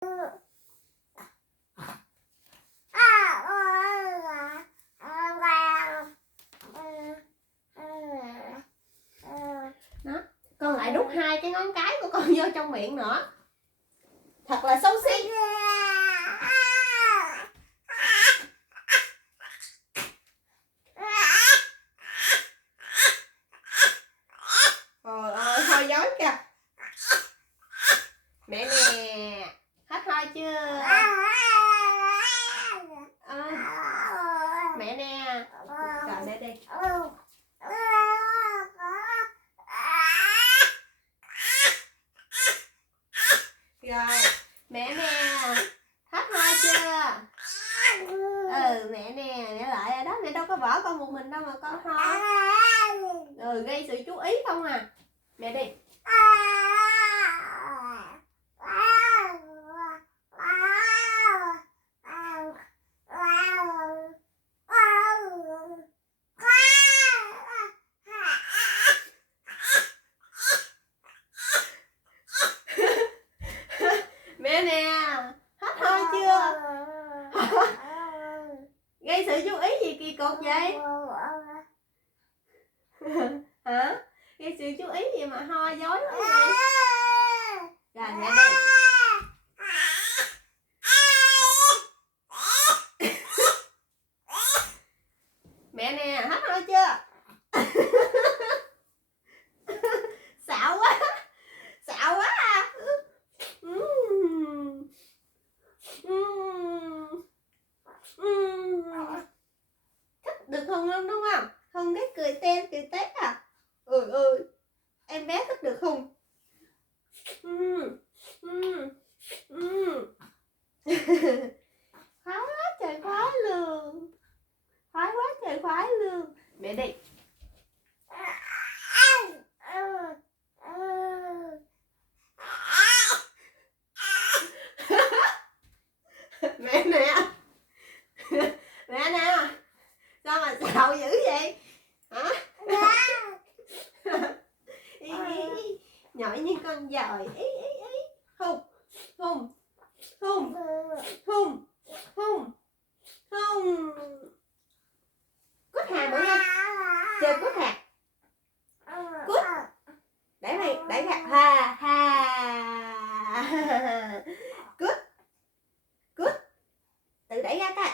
Đó, con lại đút hai cái ngón cái của con vô trong miệng nữa. Thật là xấu xí. Trời ơi, thôi dối kìa. Mẹ nè, hết thôi chưa? Mẹ nè. Rồi mẹ đi. Rồi, mẹ nè, hết thôi chưa? Mẹ nè, mẹ lại rồi đó, mẹ đâu có bỏ con một mình đâu mà con ho. Gây sự chú ý không à. Mẹ đi. Mẹ nè, hết thôi chưa? Gây sự chú ý gì kỳ cục vậy? Hả? Gây sự chú ý gì mà ho dối quá vậy? Rồi mẹ đi. Mẹ nè, hết thôi chưa? Xạo quá. Xạo quá à. Thích được không đúng không? Không biết cười ten cười tét à? Em bé thích được không? Khoái quá trời khoái luôn. Khoái quá trời khoái luôn. Mẹ đi. Mẹ nè. Mẹ nè. Sao mà xạo dữ vậy? Hả? Nhỏ như con dời. Hùng. Hùng. Hùng. Hùng. Hùng. Hùng. Cút hà mọi người. Chơi cút hà. Cút. Đẩy mày, đẩy ra. Ha ha. Cút. Cút. Tự đẩy ra coi.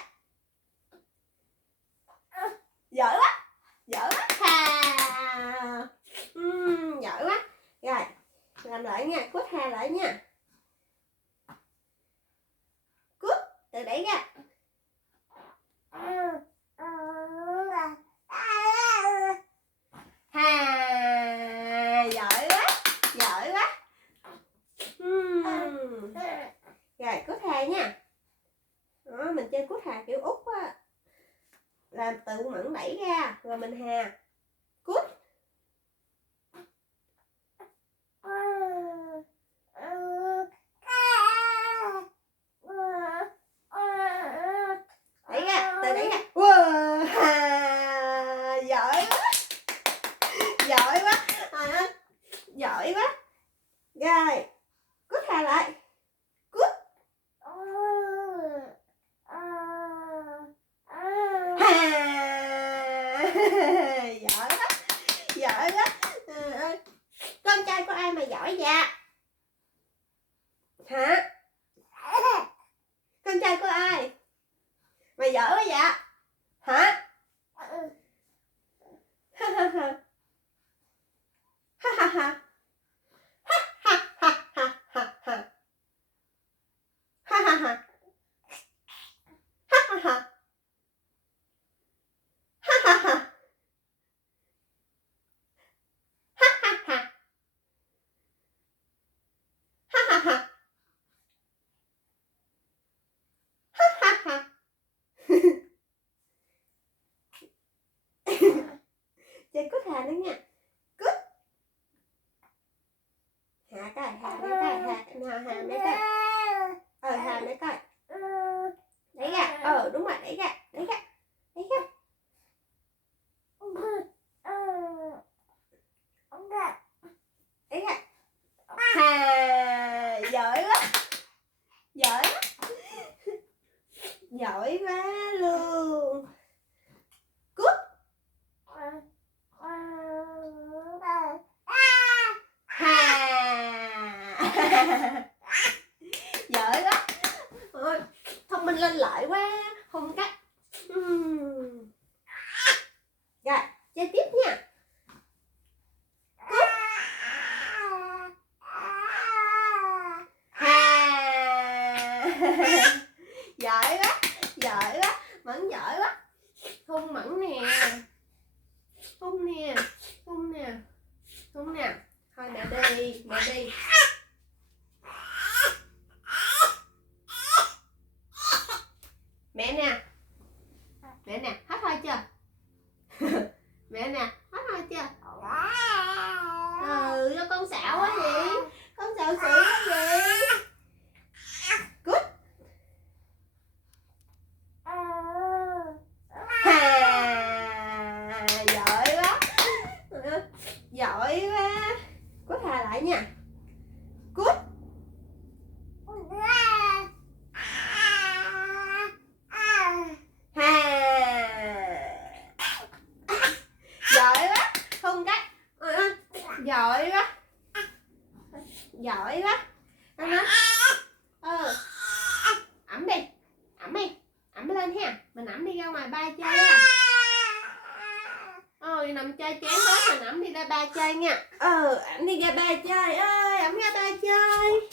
Giỏi quá. Giỏi quá. Ha. Giỏi quá. Rồi, làm lại nha, cút hà lại nha. Cút, tự đẩy ra. Ha, giỏi quá. Giỏi quá. Rồi, cút hà nha. Đó, mình chơi cút hà kiểu Úc á. Làm tự mẫn đẩy ra, rồi mình hà. Cút. Đẩy ra, tự đẩy ra. Wow, ha, giỏi quá. Giỏi quá. Giỏi quá. Rồi, cút hà lại. Cút. Giỏi quá. Giỏi quá. Con trai của ai mà giỏi vậy? Hả? Con trai của ai mà giỏi quá vậy? Hả? Ha ha ha. Ha ha ha. Ha ha ha ha ha ha. Ha ha ha. Ha ha ha. Ha ha ha. Ha ha ha. Ha ha ha. Ha ha ha. Chơi cút hà nữa nha. Cút. Hà coi, hà mấy coi, hà mấy coi. Hà mấy coi. Đẩy ra. Đúng rồi, đẩy ra, đẩy ra. Đẩy ra. Đẩy ra. Hà, giỏi quá. Giỏi giỏi quá. Giỏi quá luôn. Cút. Ha. Giỏi quá. Ôi, thông minh lên lợi quá. Không cách. Rồi, chơi tiếp nha. Cút. Ha. Giỏi quá. Giỏi quá. Mẫn giỏi quá. Hôn Mẫn nè. Hôn nè. Hôn nè. Hôn nè. Thôi mẹ đi. Mẹ đi. Mẹ nè. Mẹ nè. Hết hơi chưa? Mẹ nè. Hết hơi chưa? Cho con xạo quá gì? Con xạo xị quá gì? Cút. Hà. Giỏi quá. Giỏi quá. Cút Hà lại nha. Cút. Hà. Giỏi quá. Không cách. Giỏi quá. Giỏi quá. Anh nói. Ẩm đi. Ẩm đi. Ẩm lên ha. Mình ẩm đi ra ngoài ba chơi á. Nằm chơi chán quá. Mình ẩm đi ra ba chơi nha. Ẩm đi ra ba chơi ơi. Ẩm ra ba chơi.